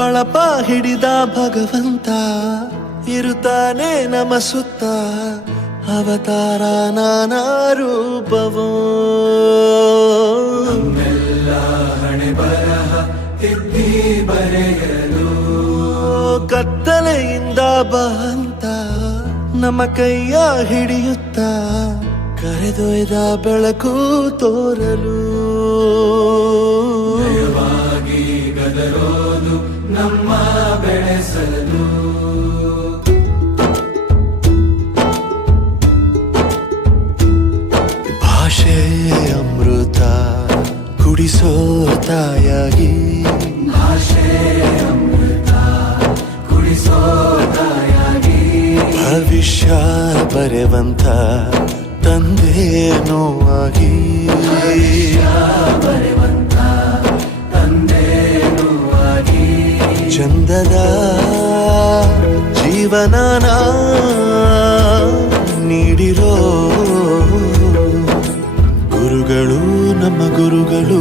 ಬಳಪ ಹಿಡಿದ ಭಗವಂತ ಇರುತ್ತಾನೆ ನಮ ಸುತ್ತ ಅವತಾರ ನಾನಾ ರೂಪವೋ ಹಣೆ ಬರಹ ತಿದ್ದಿ ಬರೆಯಲು ಕತ್ತಲೆಯಿಂದ ಬಂತ ನಮ್ಮ ಕೈಯ ಹಿಡಿಯುತ್ತ ಕರೆದೊಯ್ದ ಬೆಳಕು ತೋರಲು ಜಯವಾಗಿ ಗದರೋದು ನಮ್ಮ ಬೆಳೆಸಲು ಭಾಷೆ ಅಮೃತ ಕುಡಿಸೋ ತಾಯಾಗಿ ಭಾಷೆ ಅಮೃತ ಕುಡಿಸೋ ತಾಯಾಗಿ ಭವಿಷ್ಯ ಬರೆವಂತ ತಂದೇನೋ ಆಗಿ ಬರೆವಂತ ತಂದೇನೂ ಆಗಿ ಚಂದದ ಜೀವನನ ನೀಡಿರೋ ಗುರುಗಳು ನಮ್ಮ ಗುರುಗಳು